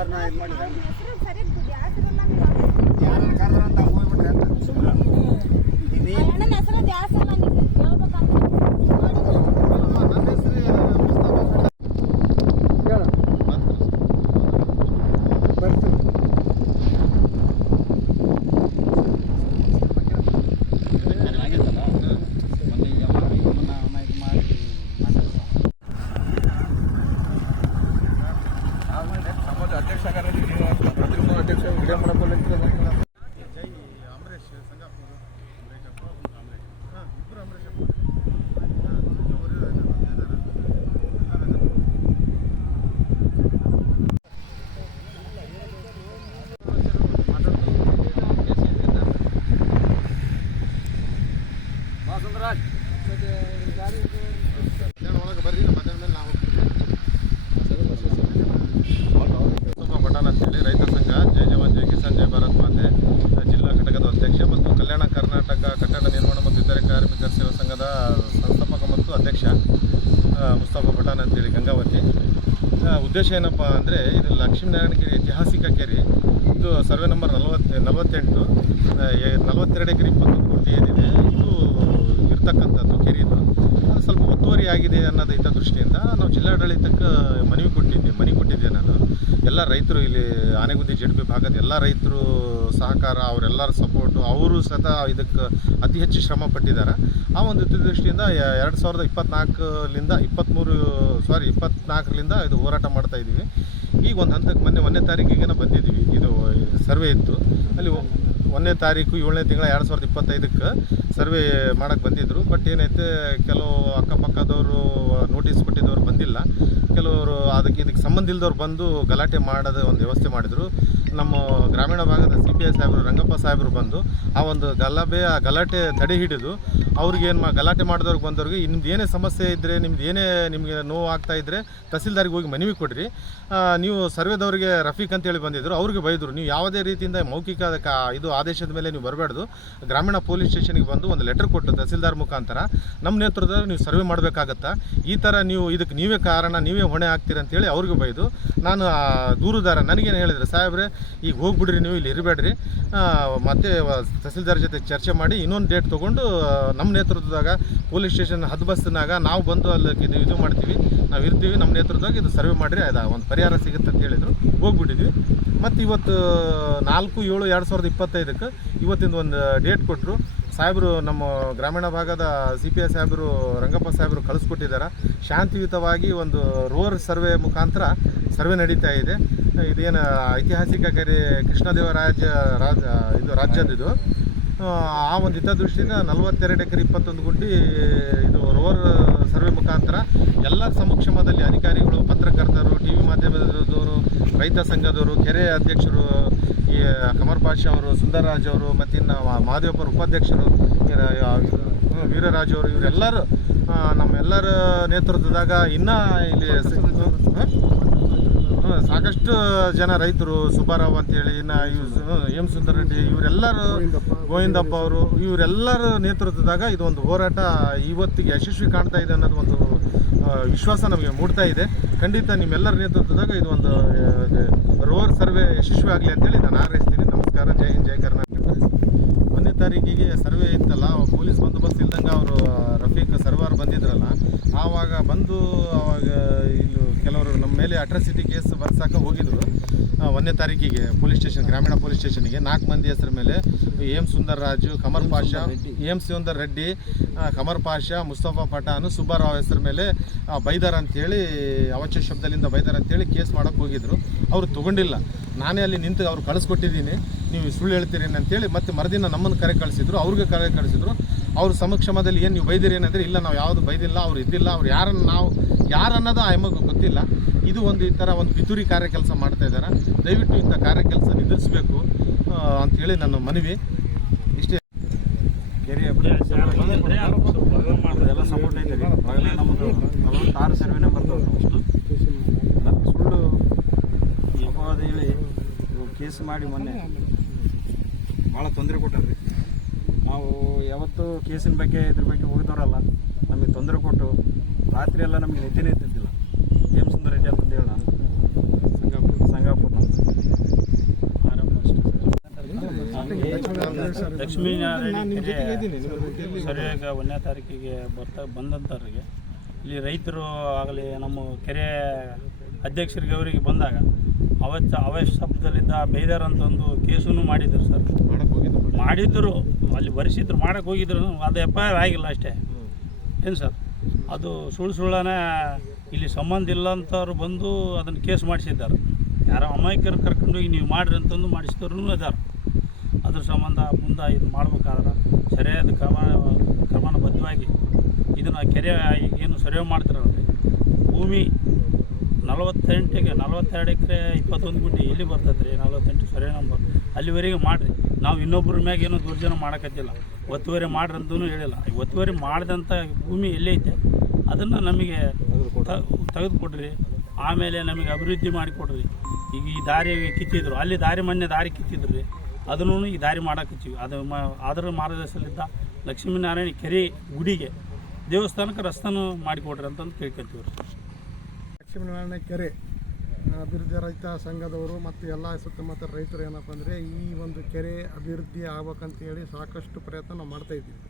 ಎಲ್ಲರನ್ನ ಇದು ಮಾಡಿದ್ರೆ ಯಾರು ಕರೆದ್ರ ಅಂತ ಹೋಗ್ಬಿಟ್ರೆ ಅಂತ ಅಣ್ಣನ ಹೆಸರು ಜಾಸ್ತಿ ಅಲ್ಲ ನೀವು ಹೇಳ್ಬೇಕಂದ್ರೆ ನನ್ನ ಹೆಸರು ಹೇಳ ಬರ್ತೀವಿ ಅಧ್ಯಕ್ಷ ಅಧ್ಯಕ್ಷ ವಿಡಿಯೋ ಮಾಡಕ್ಕೆ ಜೈ ಅಮರೇಶ್ ಸಂಗಾಪುರ ಇಬ್ಬರು ಅಮರೇಶ್ ಒಳಗೆ ಬರ್ರಿ ಮಧ್ಯಾಹ್ನ ಮೇಲೆ ನಾವು ಪಠಾಣ್ ಅಂತೇಳಿ ರೈತ ಸಂಘ ಜೈ ಜವಾನ್ ಜೈ ಕಿಸಾನ್ ಜೈ ಭಾರತ್ ಮಾತೆ ಜಿಲ್ಲಾ ಘಟಕದ ಅಧ್ಯಕ್ಷ ಮತ್ತು ಕಲ್ಯಾಣ ಕರ್ನಾಟಕ ಕಟ್ಟಡ ನಿರ್ಮಾಣ ಮತ್ತು ಇತರೆ ಕಾರ್ಮಿಕರ ಸೇವಾ ಸಂಘದ ಸಂಸ್ಥಾಪಕ ಮತ್ತು ಅಧ್ಯಕ್ಷ ಮುಸ್ತಫಾ ಪಠಾಣ್ ಅಂತೇಳಿ ಗಂಗಾವತಿ. ಉದ್ದೇಶ ಏನಪ್ಪ ಅಂದರೆ ಇದು ಲಕ್ಷ್ಮೀನಾರಾಯಣ ಕೆರೆ ಐತಿಹಾಸಿಕ ಕೆರೆ. ಇದು ಸರ್ವೆ ನಂಬರ್ 48 42 ಎಕರೆ 20 ಕೋಟಿ ಏನಿದೆ ಇದು ಇರ್ತಕ್ಕಂಥದ್ದು ಕೆರೆ. ಇದು ಸ್ವಲ್ಪ ಒತ್ತುವರಿ ಆಗಿದೆ ಅನ್ನೋದು ಇದ್ದ ದೃಷ್ಟಿಯಿಂದ ನಾವು ಜಿಲ್ಲಾಡಳಿತಕ್ಕೆ ಮನವಿ ಕೊಟ್ಟಿದ್ದೆ ನಾನು. ಎಲ್ಲ ರೈತರು ಇಲ್ಲಿ ಆನೆಗುಂದಿ ಜೆಡ್ಪಿ ಭಾಗದ ಎಲ್ಲ ರೈತರು ಸಹಕಾರ, ಅವರೆಲ್ಲರ ಸಪೋರ್ಟು, ಅವರು ಸಹ ಇದಕ್ಕೆ ಅತಿ ಹೆಚ್ಚು ಶ್ರಮ ಪಟ್ಟಿದ್ದಾರೆ. ಆ ಒಂದು ದೃಷ್ಟಿಯಿಂದ 2024ರಿಂದ ಇದು ಹೋರಾಟ ಮಾಡ್ತಾ ಇದ್ದೀವಿ. ಈಗ ಒಂದು ಹಂತಕ್ಕೆ ಮೊನ್ನೆ ತಾರೀಕಿಗೆ ಬಂದಿದ್ದೀವಿ. ಇದು ಸರ್ವೆ ಇತ್ತು, ಅಲ್ಲಿ 1ನೇ ತಾರೀಕು 7ನೇ ತಿಂಗಳ 2025ಕ್ಕೆ ಸರ್ವೆ ಮಾಡೋಕ್ಕೆ ಬಂದಿದ್ದರು. ಬಟ್ ಏನೈತೆ, ಕೆಲವು ಅಕ್ಕಪಕ್ಕದವರು ನೋಟಿಸ್ ಕೊಟ್ಟಿದ್ದವರು ಬಂದಿಲ್ಲ, ಕೆಲವರು ಇದಕ್ಕೆ ಸಂಬಂಧ ಇಲ್ದವ್ರು ಬಂದು ಗಲಾಟೆ ಮಾಡೋದು ಒಂದು ವ್ಯವಸ್ಥೆ ಮಾಡಿದರು. ನಮ್ಮ ಗ್ರಾಮೀಣ ಭಾಗದ CPI ಸಾಹೇಬರು, ರಂಗಪ್ಪ ಸಾಹೇಬರು ಬಂದು ಆ ಒಂದು ಗಲಾಟೆ ತಡೆ ಹಿಡಿದು ಅವ್ರಿಗೇನು ಗಲಾಟೆ ಮಾಡಿದವ್ರಿಗೆ ಬಂದವ್ರಿಗೆ ನಿಮ್ದು ಏನೇ ಸಮಸ್ಯೆ ಇದ್ದರೆ, ನಿಮಗೆ ನೋವು ಆಗ್ತಾ ಇದ್ದರೆ ತಹಸೀಲ್ದಾರಿಗೆ ಹೋಗಿ ಮನವಿ ಕೊಡ್ರಿ. ನೀವು ಸರ್ವೇದವರಿಗೆ ರಫೀಕ್ ಅಂತೇಳಿ ಬಂದಿದ್ದರು, ಅವ್ರಿಗೆ ಬೈದರು, ನೀವು ಯಾವುದೇ ರೀತಿಯಿಂದ ಮೌಖಿಕ ಇದು ಆದೇಶದ ಮೇಲೆ ನೀವು ಬರಬಾರ್ದು, ಗ್ರಾಮೀಣ ಪೊಲೀಸ್ ಸ್ಟೇಷನ್ಗೆ ಬಂದು ಒಂದು ಲೆಟರ್ ಕೊಟ್ಟು ತಹಸೀಲ್ದಾರ್ ಮುಖಾಂತರ ನಮ್ಮ ನೇತೃತ್ವದಲ್ಲಿ ನೀವು ಸರ್ವೆ ಮಾಡಬೇಕಾಗತ್ತಾ, ಈ ಥರ ನೀವು ಇದಕ್ಕೆ ನೀವೇ ಕಾರಣ, ನೀವೇ ಹೊಣೆ ಆಗ್ತೀರ ಅಂತೇಳಿ ಅವ್ರಿಗೆ ಬೈದು ನಾನು ದೂರುದಾರ ನನಗೇನು ಹೇಳಿದರೆ, ಸಾಹೇಬ್ರೆ ಈಗ ಹೋಗ್ಬಿಡ್ರಿ, ನೀವು ಇಲ್ಲಿ ಇರಬೇಡ್ರಿ, ಮತ್ತೆ ತಹಸೀಲ್ದಾರ್ ಜೊತೆ ಚರ್ಚೆ ಮಾಡಿ ಇನ್ನೊಂದು ಡೇಟ್ ತೊಗೊಂಡು ನಮ್ಮ ನೇತೃತ್ವದಾಗ ಪೊಲೀಸ್ ಸ್ಟೇಷನ್ ಹದ್ಬಸ್ತಿನಾಗ ನಾವು ಬಂದು ಅಲ್ಲಿ ಇದು ಮಾಡ್ತೀವಿ, ನಾವು ಇರ್ತೀವಿ, ನಮ್ಮ ನೇತೃತ್ವದಾಗ ಇದು ಸರ್ವೆ ಮಾಡಿರಿ, ಅದು ಒಂದು ಪರಿಹಾರ ಸಿಗುತ್ತೆ ಅಂತ ಹೇಳಿದರು. ಹೋಗ್ಬಿಟ್ಟಿದ್ವಿ. ಮತ್ತು ಇವತ್ತು 4/7/2025ಕ್ಕೆ ಇವತ್ತಿಂದ ಒಂದು ಡೇಟ್ ಕೊಟ್ಟರು ಸಾಹೇಬರು. ನಮ್ಮ ಗ್ರಾಮೀಣ ಭಾಗದ CPI ಸಾಹೇಬರು, ರಂಗಪ್ಪ ಸಾಹೇಬರು ಕಳಿಸ್ಕೊಟ್ಟಿದ್ದಾರೆ. ಶಾಂತಿಯುತವಾಗಿ ಒಂದು ರೋರ್ ಸರ್ವೆ ಮುಖಾಂತರ ಸರ್ವೆ ನಡೀತಾ ಇದೆ. ಇದೇನು ಐತಿಹಾಸಿಕ ಕೆರೆ ಕೃಷ್ಣದೇವರಾಜ ಇದು ರಾಜ್ಯದ್ದು. ಆ ಒಂದು ಹಿತದೃಷ್ಟಿಯಿಂದ 42 ಎಕರೆ 21 ಗುಂಡಿ ಇದು ರೋರ್ ಸರ್ವೆ ಮುಖಾಂತರ ಎಲ್ಲರ ಸಮಕ್ಷಮದಲ್ಲಿ ಅಧಿಕಾರಿಗಳು, ಪತ್ರಕರ್ತರು, TV ಮಾಧ್ಯಮದವರು, ರೈತ ಸಂಘದವರು, ಕೆರೆ ಅಧ್ಯಕ್ಷರು, ಈ ಕಮರ್ ಪಾಷಾ ಅವರು, ಸುಂದರರಾಜ್ ಅವರು, ಮತ್ತಿನ್ನು ಮಹಾದೇವಪ್ಪರ ಉಪಾಧ್ಯಕ್ಷರು, ವೀರರಾಜ್ ಅವರು, ಇವರೆಲ್ಲರೂ ನಮ್ಮೆಲ್ಲರ ನೇತೃತ್ವದಾಗ ಇನ್ನೂ ಇಲ್ಲಿ ಸಾಕಷ್ಟು ಜನ ರೈತರು, ಸುಬ್ಬಾರಾವ್ ಅಂತೇಳಿ, ಇನ್ನು ಸುಂದರ ರೆಡ್ಡಿ, ಇವರೆಲ್ಲರೂ, ಗೋವಿಂದಪ್ಪ ಅವರು, ಇವರೆಲ್ಲರ ನೇತೃತ್ವದಾಗ ಇದೊಂದು ಹೋರಾಟ ಇವತ್ತಿಗೆ ಯಶಸ್ವಿ ಕಾಣ್ತಾ ಇದೆ ಅನ್ನೋದು ಒಂದು ವಿಶ್ವಾಸ ನಮಗೆ ಮೂಡ್ತಾ ಇದೆ. ಖಂಡಿತ ನಿಮ್ಮೆಲ್ಲರ ನೇತೃತ್ವದಾಗ ಇದೊಂದು ರೋರ್ ಸರ್ವೆ ಯಶಸ್ವಿ ಆಗಲಿ ಅಂತೇಳಿ ನಾನು ಹಾರೈಸ್ತೀನಿ. ನಮಸ್ಕಾರ. ಜೈ ಹಿಂದ್, ಜೈ ಕರ್ನಾಟಕ. 1ನೇ ತಾರೀಕಿಗೆ ಸರ್ವೆ ಇತ್ತಲ್ಲ, ಪೊಲೀಸ್ ಬಂದೋಬಸ್ತ್ ಇಲ್ದಂಗೆ ಅವರು ರಫೀಕ್ ಸರ್ವಾರ್ ಬಂದಿದ್ರಲ್ಲ, ಆವಾಗ ಬಂದು ಆವಾಗ ಇಲ್ಲಿ ಕೆಲವರು ನಮ್ಮ ಮೇಲೆ ಅಟ್ರಾಸಿಟಿ ಕೇಸ್ ಬರ್ಸಕ್ಕೆ ಹೋಗಿದ್ರು. 1ನೇ ತಾರೀಕಿಗೆ ಪೊಲೀಸ್ ಸ್ಟೇಷನ್, ಗ್ರಾಮೀಣ ಪೊಲೀಸ್ ಸ್ಟೇಷನ್ಗೆ 4 ಮಂದಿ ಹೆಸರ ಮೇಲೆ ಸುಂದರ್ ರಾಜು, ಕಮರ್ ಪಾಷಾ, ಸುಂದರ್ ರೆಡ್ಡಿ, ಕಮರ್ ಪಾಷಾ, ಮುಸ್ತಫಾ ಪಠಾಣ್, ಸುಬ್ಬಾರಾವ್ ಹೆಸರ ಮೇಲೆ ಬೈದಾರ ಅಂತೇಳಿ, ಅವಾಚ್ಯ ಶಬ್ದದಿಂದ ಬೈದಾರ ಅಂತೇಳಿ ಕೇಸ್ ಮಾಡೋಕ್ಕೆ ಹೋಗಿದ್ರು. ಅವರು ತೊಗೊಂಡಿಲ್ಲ. ನಾನೇ ಅಲ್ಲಿ ನಿಂತು ಅವ್ರು ಕಳಿಸ್ಕೊಟ್ಟಿದ್ದೀನಿ, ನೀವು ಸುಳ್ಳು ಹೇಳ್ತೀರಿ ಅಂತೇಳಿ ಮತ್ತೆ ಮರುದಿನ ನಮ್ಮನ್ನು ಕರೆ ಕಳಿಸಿದ್ರು, ಅವ್ರಿಗೆ ಕರೆ ಕಳಿಸಿದ್ರು. ಅವ್ರ ಸಮಕ್ಷಮದಲ್ಲಿ ಏನು ನೀವು ಬೈದಿರಿ ಏನಂದರೆ, ಇಲ್ಲ ನಾವು ಯಾವುದು ಬೈದಿಲ್ಲ, ಅವ್ರು ಇದ್ದಿಲ್ಲ, ಅವ್ರು ಯಾರನ್ನೋದು ಆಯಮಗೆ ಗೊತ್ತಿಲ್ಲ. ಇದು ಒಂದು ಈ ಥರ ಒಂದು ಪಿತೂರಿ ಕಾರ್ಯ ಕೆಲಸ ಮಾಡ್ತಾ ಇದ್ದಾರೆ. ದಯವಿಟ್ಟು ಇಂಥ ಕಾರ್ಯ ಕೆಲಸ ನಿಲ್ಲಿಸಬೇಕು ಅಂಥೇಳಿ ನನ್ನ ಮನವಿ. ಇಷ್ಟೇ. ಕೆರೆ ಎಲ್ಲ ಸಪೋರ್ಟ್ ಐತೆ ರೀ. ಆಗಲೇ ನಮ್ಮದು 46 ಸರ್ವೆ ನಂಬರ್ ಸುಳ್ಳು ಅಪವಾದ ಹೇಳಿ ಕೇಸ್ ಮಾಡಿ ಮೊನ್ನೆ ಭಾಳ ತೊಂದರೆ ಕೊಟ್ಟರು. ನಾವು ಯಾವತ್ತೂ ಕೇಸಿನ ಬಗ್ಗೆ ಇದ್ರ ಬಗ್ಗೆ ಹೋಗಿದವರಲ್ಲ, ನಮಗೆ ತೊಂದರೆ ಕೊಟ್ಟು ರಾತ್ರಿ ಎಲ್ಲ ನಮಗೆ ನಿದ್ದೆನೇ ಇದ್ದಿದ್ದಿಲ್ಲ. ಸುಂದರ್ ರೆಡ್ಡಿ ಅಂತಂದು ಹೇಳಿ ನಾನು ಸಂಗಾಪುರ ಲಕ್ಷ್ಮೀನಾರಾಯಣ ಕೆರೆ ಸರಿಯಾಗಿ 1ನೇ ತಾರೀಕಿಗೆ ಬಂದಂಥವ್ರಿಗೆ ಇಲ್ಲಿ ರೈತರು ಆಗಲಿ ನಮ್ಮ ಕೆರೆ ಅಧ್ಯಕ್ಷರಿಗೆ ಅವರಿಗೆ ಬಂದಾಗ ಅವಶ್ಯಕದಲ್ಲಿದ್ದ ಬೇದಾರ್ ಅಂತ ಒಂದು ಕೇಸನ್ನು ಮಾಡಿದ್ರು ಸರ್. ಮಾಡಿದ್ರು ಅಲ್ಲಿ ಬರೆಸಿದ್ರು, ಮಾಡಕ್ಕೆ ಹೋಗಿದ್ರು, ಅದು FIR ಆಗಿಲ್ಲ ಅಷ್ಟೇ. ಏನು ಸರ್, ಅದು ಸುಳ್ಳನೆ ಇಲ್ಲಿ ಸಂಬಂಧ ಇಲ್ಲ ಅಂತವ್ರು ಬಂದು ಅದನ್ನು ಕೇಸ್ ಮಾಡಿಸಿದ್ದಾರೆ. ಯಾರೋ ಅಮಾಯಕರು ಕರ್ಕೊಂಡೋಗಿ ನೀವು ಮಾಡಿರಿ ಅಂತಂದು ಮಾಡಿಸಿದವ್ರೂ ಇದ್ದಾರೆ. ಅದ್ರ ಸಂಬಂಧ ಮುಂದೆ ಇದು ಮಾಡ್ಬೇಕಾದ್ರೆ ಸರಿಯಾದ ಕ್ರಮಬದ್ಧವಾಗಿ ಇದನ್ನು ಕೆರೆ ಏನು ಸರ್ವೆ ಮಾಡ್ತಿರಲ್ರಿ, ಭೂಮಿ 42 ಎಕರೆ 21 ಗುಂಟೆ ಎಲ್ಲಿ ಬರ್ತದೆ ರೀ? 48 ಸರ್ವೆ ನಂಬರ್ ಅಲ್ಲಿವರೆಗೆ ಮಾಡಿರಿ. ನಾವು ಇನ್ನೊಬ್ಬರ ಮ್ಯಾಗ ಏನೋ ದುರ್ಜನ ಮಾಡೋಕತ್ತಿಲ್ಲ, ಒತ್ತುವರಿ ಮಾಡ್ರಿ ಅಂತೂ ಹೇಳಿಲ್ಲ. ಒತ್ತುವರಿ ಮಾಡಿದಂಥ ಭೂಮಿ ಎಲ್ಲೈತೆ ಅದನ್ನು ನಮಗೆ ತೆಗೆದುಕೊಡ್ರಿ, ಆಮೇಲೆ ನಮಗೆ ಅಭಿವೃದ್ಧಿ ಮಾಡಿಕೊಡ್ರಿ. ಈಗ ಈ ದಾರಿ ಕಿತ್ತಿದ್ರು, ಅಲ್ಲಿ ಮೊನ್ನೆ ದಾರಿ ಕಿತ್ತಿದ್ರು ರೀ, ಅದನ್ನು ಈ ದಾರಿ ಮಾಡೋಕತ್ತೀವಿ. ಅದರ ಮಾರ್ಗದರ್ಶನಲಿದ್ದ ಲಕ್ಷ್ಮೀನಾರಾಯಣ ಕೆರೆ ಗುಡಿಗೆ ದೇವಸ್ಥಾನಕ್ಕೆ ರಸ್ತೆನೂ ಮಾಡಿಕೊಡ್ರಿ ಅಂತಂದು ಕೇಳ್ಕೊತೀವಿ ರೀ. ಲಕ್ಷ್ಮೀನಾರಾಯಣ ಕೆರೆ ಅಭಿವೃದ್ಧಿ ರೈತ ಸಂಘದವರು ಮತ್ತು ಎಲ್ಲ ಸುತ್ತಮುತ್ತ ರೈತರು ಏನಪ್ಪ ಅಂದರೆ ಈ ಒಂದು ಕೆರೆ ಅಭಿವೃದ್ಧಿ ಆಗ್ಬೇಕಂತೇಳಿ ಸಾಕಷ್ಟು ಪ್ರಯತ್ನ ನಾವು ಮಾಡ್ತಾಯಿದ್ದೀವಿ.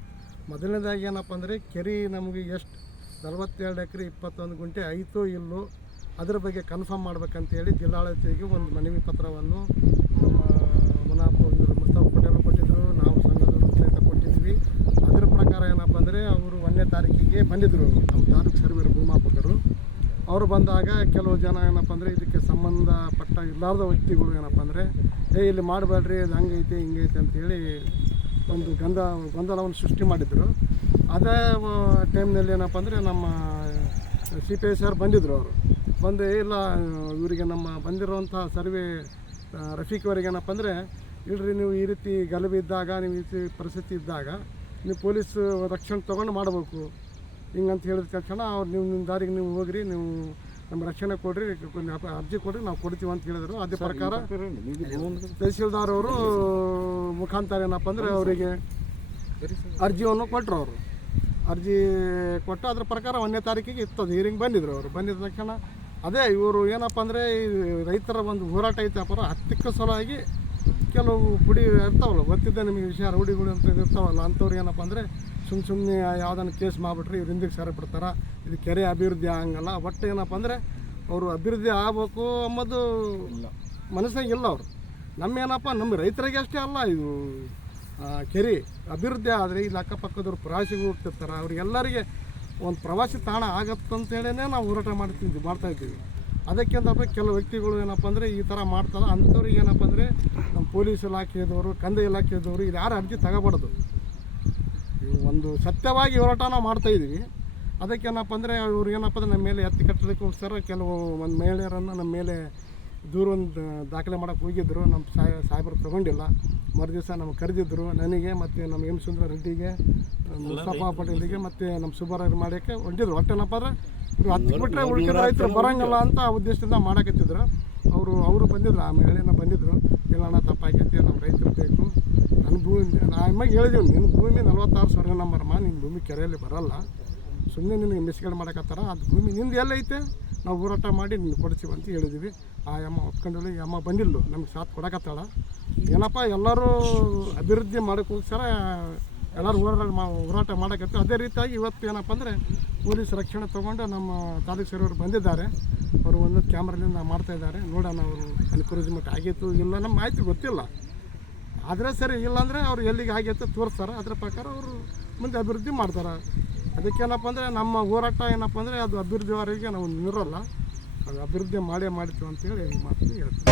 ಮೊದಲನೇದಾಗಿ ಏನಪ್ಪ ಅಂದರೆ ಕೆರೆ ನಮಗೆ ಎಷ್ಟು 42 ಎಕರೆ 21 ಗುಂಟೆ ಐತೋ ಇಲ್ಲೋ ಅದ್ರ ಬಗ್ಗೆ ಕನ್ಫರ್ಮ್ ಮಾಡ್ಬೇಕಂತೇಳಿ ಜಿಲ್ಲಾಡಳಿತಕ್ಕೆ ಒಂದು ಮನವಿ ಪತ್ರವನ್ನು ನಮ್ಮ ಮುಸ್ತಫಾ ಪಟೇಲ್ ಕೊಟ್ಟಿದ್ದರು, ನಾವು ಸಂಘದವರು ಸಹಿತ ಕೊಟ್ಟಿದ್ವಿ. ಅದರ ಪ್ರಕಾರ ಏನಪ್ಪ ಅಂದರೆ ಅವರು 1ನೇ ತಾರೀಕಿಗೆ ಬಂದಿದ್ದರು ನಮ್ಮ ತಾಲೂಕು ಸರ್ವೇರ್ ಭೂಮಾಪಕರು. ಅವರು ಬಂದಾಗ ಕೆಲವು ಜನ ಏನಪ್ಪ ಅಂದರೆ ಇದಕ್ಕೆ ಸಂಬಂಧಪಟ್ಟ ಇಲ್ಲಾರ್ದ ವ್ಯಕ್ತಿಗಳು ಏನಪ್ಪ ಅಂದರೆ ಇಲ್ಲಿ ಮಾಡಬೇಡ್ರಿ, ಇದು ಹಂಗೈತೆ ಹಿಂಗೈತೆ ಅಂತೇಳಿ ಒಂದು ಗೊಂದಲವನ್ನು ಸೃಷ್ಟಿ ಮಾಡಿದರು. ಅದೇ ಟೈಮ್ನಲ್ಲಿ ಏನಪ್ಪ ಅಂದರೆ ನಮ್ಮ CPI ಸರ್ ಬಂದಿದ್ದರು. ಅವರು ಬಂದು ಇಲ್ಲ ಇವರಿಗೆ ನಮ್ಮ ಬಂದಿರುವಂಥ ಸರ್ವೆ ರಫೀಕ್ ಅವರಿಗೆ ಏನಪ್ಪ ಅಂದರೆ ಇಲ್ರಿ, ನೀವು ಈ ರೀತಿ ಗಲಭೆ ನೀವು ಈ ರೀತಿ ಪರಿಸ್ಥಿತಿ ಇದ್ದಾಗ ನೀವು ಪೊಲೀಸ್ ರಕ್ಷಣೆ ತೊಗೊಂಡು ಮಾಡಬೇಕು ಹಿಂಗಂತ ಹೇಳಿದ ತಕ್ಷಣ ಅವ್ರು ನಿಮ್ಮ ದಾರಿಗೆ ನೀವು ಹೋಗ್ರಿ, ನೀವು ನಮ್ಮ ರಕ್ಷಣೆ ಕೊಡ್ರಿ, ಅರ್ಜಿ ಕೊಡ್ರಿ, ನಾವು ಕೊಡ್ತೀವಿ ಅಂತ ಹೇಳಿದರು. ಅದೇ ಪ್ರಕಾರ ತಹಸೀಲ್ದಾರ್ ಅವರು ಮುಖಾಂತರ ಏನಪ್ಪ ಅಂದರೆ ಅವರಿಗೆ ಅರ್ಜಿಯನ್ನು ಕೊಟ್ಟರು. ಅವರು ಅರ್ಜಿ ಕೊಟ್ಟು ಅದ್ರ ಪ್ರಕಾರ 1ನೇ ತಾರೀಕಿಗೆ ಇತ್ತದು ಹೀರಿಂಗ್ ಬಂದಿದ್ರು. ಅವರು ಬಂದಿದ್ದ ತಕ್ಷಣ ಅದೇ ಇವರು ಏನಪ್ಪ ಅಂದರೆ ಈ ರೈತರ ಒಂದು ಹೋರಾಟ ಐತಪ್ಪ, ಹತ್ತಿಕ್ಕ ಸಲುವಾಗಿ ಕೆಲವು ಪುಡಿ ಇರ್ತಾವಲ್ಲ, ಗೊತ್ತಿದ್ದ ನಿಮಗೆ ವಿಷಯ ರೌಡಿಗಳು ಅಂತ ಇರ್ತಾವಲ್ಲ, ಅಂಥವ್ರು ಏನಪ್ಪ ಅಂದರೆ ಸುಮ್ಮನೆ ಯಾವುದನ್ನು ಕೇಸ್ ಮಾಡಿಬಿಟ್ರೆ ಇವ್ರು ಹಿಂದಕ್ಕೆ ಸೇರಿಬಿಡ್ತಾರೆ. ಇದು ಕೆರೆ ಅಭಿವೃದ್ಧಿ ಆಗಂಗಲ್ಲ. ಒಟ್ಟು ಏನಪ್ಪ ಅಂದರೆ ಅವರು ಅಭಿವೃದ್ಧಿ ಆಗಬೇಕು ಅನ್ನೋದು ಮನಸ್ಸಾಗಿ ಇಲ್ಲ. ಅವರು ನಮ್ಮ ರೈತರಿಗೆ ಅಷ್ಟೇ ಅಲ್ಲ, ಇದು ಕೆರೆ ಅಭಿವೃದ್ಧಿ ಆದರೆ ಇಲ್ಲಿ ಅಕ್ಕಪಕ್ಕದವ್ರು ಪ್ರವಾಸಿಗೂ ಹೋಗ್ತಿರ್ತಾರೆ, ಅವ್ರಿಗೆಲ್ಲರಿಗೆ ಒಂದು ಪ್ರವಾಸಿ ತಾಣ ಆಗತ್ತಂತೇಳೇ ನಾವು ಹೋರಾಟ ಮಾಡ್ತಾಯಿದ್ದೀವಿ. ಅದಕ್ಕಿಂತ ಕೆಲವು ವ್ಯಕ್ತಿಗಳು ಏನಪ್ಪ ಅಂದರೆ ಈ ಥರ ಮಾಡ್ತಾರೆ. ಅಂಥವ್ರಿಗೆ ಏನಪ್ಪ ಅಂದರೆ ನಮ್ಮ ಪೊಲೀಸ್ ಇಲಾಖೆಯದವರು, ಕಂದಾಯ ಇಲಾಖೆಯದವರು ಇದು ಯಾರು ಅರ್ಜಿ ತಗೋಬಾರ್ದು. ಒಂದು ಸತ್ಯವಾಗಿ ಹೋರಾಟ ನಾವು ಮಾಡ್ತಾಯಿದ್ದೀವಿ. ಅದಕ್ಕೇನಪ್ಪ ಅಂದರೆ ಇವ್ರು ಏನಪ್ಪ ಅಂದರೆ ನಮ್ಮ ಮೇಲೆ ಎತ್ತಿ ಕಟ್ಟಲಿಕ್ಕೋಸ್ಕರ ಕೆಲವು ಒಂದು ಮಹಿಳೆಯರನ್ನು ನಮ್ಮ ಮೇಲೆ ದೂರೊಂದು ದಾಖಲೆ ಮಾಡೋಕ್ಕೆ ಹೋಗಿದ್ದರು. ನಮ್ಮ ಸಾಹೇಬರು ತೊಗೊಂಡಿಲ್ಲ. ಮರುದಿವಸ ನಮ್ಗೆ ಕರೆದಿದ್ದರು, ನನಗೆ ಮತ್ತು ನಮ್ಮ ಎಂ ಸುಂದರ ರೆಡ್ಡಿಗೆ, ಮುಸ್ತಫಾ ಪಟೇಲಿಗೆ ಮತ್ತು ನಮ್ಮ ಸುಬ್ಬಾರಾವ್ ಮಾಡೋಕ್ಕೆ ಹೊಂಟಿದ್ರು. ಒಟ್ಟೇನಪ್ಪ ಅಂದರೆ ಇವ್ರು ಹತ್ತಿಬಿಟ್ರೆ ಉಳಿದ ರೈತರು ಬರೋಂಗಿಲ್ಲ ಅಂತ ಉದ್ದೇಶದಿಂದ ಮಾಡೋಕತ್ತಿದ್ರು. ಅವರು ಬಂದಿದ್ರು, ಆ ಮಹಿಳೆನ ಬಂದಿದ್ದರು. ಇಲ್ಲಣ್ಣ ತಪ್ಪಾಗೈತಿ, ನಮ್ಮ ರೈತರು ಬೇಕು, ನನ್ನ ಭೂಮಿ ನಮಗೆ ಹೇಳಿದೀವಿ, ನಿನ್ನ ಭೂಮಿ 46 ಸರ್ವೆ ನಂಬರಮ್ಮ, ನಿನ್ನ ಭೂಮಿ ಕೆರೆಯಲ್ಲಿ ಬರೋಲ್ಲ, ಸುಮ್ಮನೆ ನಿನಗೆ ಮಿಸ್ಗೇಡ್ ಮಾಡಕತ್ತಾರ, ಅದು ಭೂಮಿ ನಿಂದು ಎಲ್ಲೈತೆ, ನಾವು ಹೋರಾಟ ಮಾಡಿ ನಿನ್ನ ಕೊಡ್ತೀವಿ ಅಂತ ಹೇಳಿದ್ವಿ. ಆ ಅಮ್ಮ ಒಪ್ಕೊಂಡಿಲ್ಲ, ಈ ಅಮ್ಮ ಬಂದಿಲ್ಲ, ನಮ್ಗೆ ಸಾಥ್ ಕೊಡಕತ್ತಾಳ. ಏನಪ್ಪ ಎಲ್ಲರೂ ಅಭಿವೃದ್ಧಿ ಮಾಡೋಕ್ಕೋಸ್ಕರ ಎಲ್ಲರೂ ಹೋರಾಟ ಮಾಡೋಕತ್ತೆ. ಅದೇ ರೀತಿಯಾಗಿ ಇವತ್ತು ಏನಪ್ಪ ಅಂದರೆ ಪೊಲೀಸ್ ರಕ್ಷಣೆ ತೊಗೊಂಡು ನಮ್ಮ ತಾಲೂಕು ಸರ್ವೇರು ಬಂದಿದ್ದಾರೆ. ಅವರು ಒಂದು ಕ್ಯಾಮ್ರಾದಿಂದ ಮಾಡ್ತಾಯಿದ್ದಾರೆ. ನೋಡೋಣ ಅವರು ಎನ್ಕರೇಜ್ಮೆಂಟ್ ಆಗಿತ್ತು ಇಲ್ಲ ನಮ್ಮ ಮಾಹಿತಿ ಗೊತ್ತಿಲ್ಲ. ಆದರೆ ಸರಿ ಇಲ್ಲಾಂದರೆ ಅವ್ರು ಎಲ್ಲಿಗೆ ಆಗೈತೆ ತೋರಿಸ್ತಾರೆ, ಅದರ ಪ್ರಕಾರ ಅವರು ಮುಂದೆ ಅಭಿವೃದ್ಧಿ ಮಾಡ್ತಾರೆ. ಅದಕ್ಕೇನಪ್ಪ ಅಂದರೆ ನಮ್ಮ ಹೋರಾಟ ಏನಪ್ಪ ಅಂದರೆ ಅದು ಅಭಿವೃದ್ಧಿವರೆಗೆ ನಾವು ನಿರಲ್ಲ, ಅದು ಅಭಿವೃದ್ಧಿ ಮಾಡೇ ಮಾಡ್ತೀವಿ ಅಂತೇಳಿ ಮಾತು ಹೇಳ್ತೀವಿ.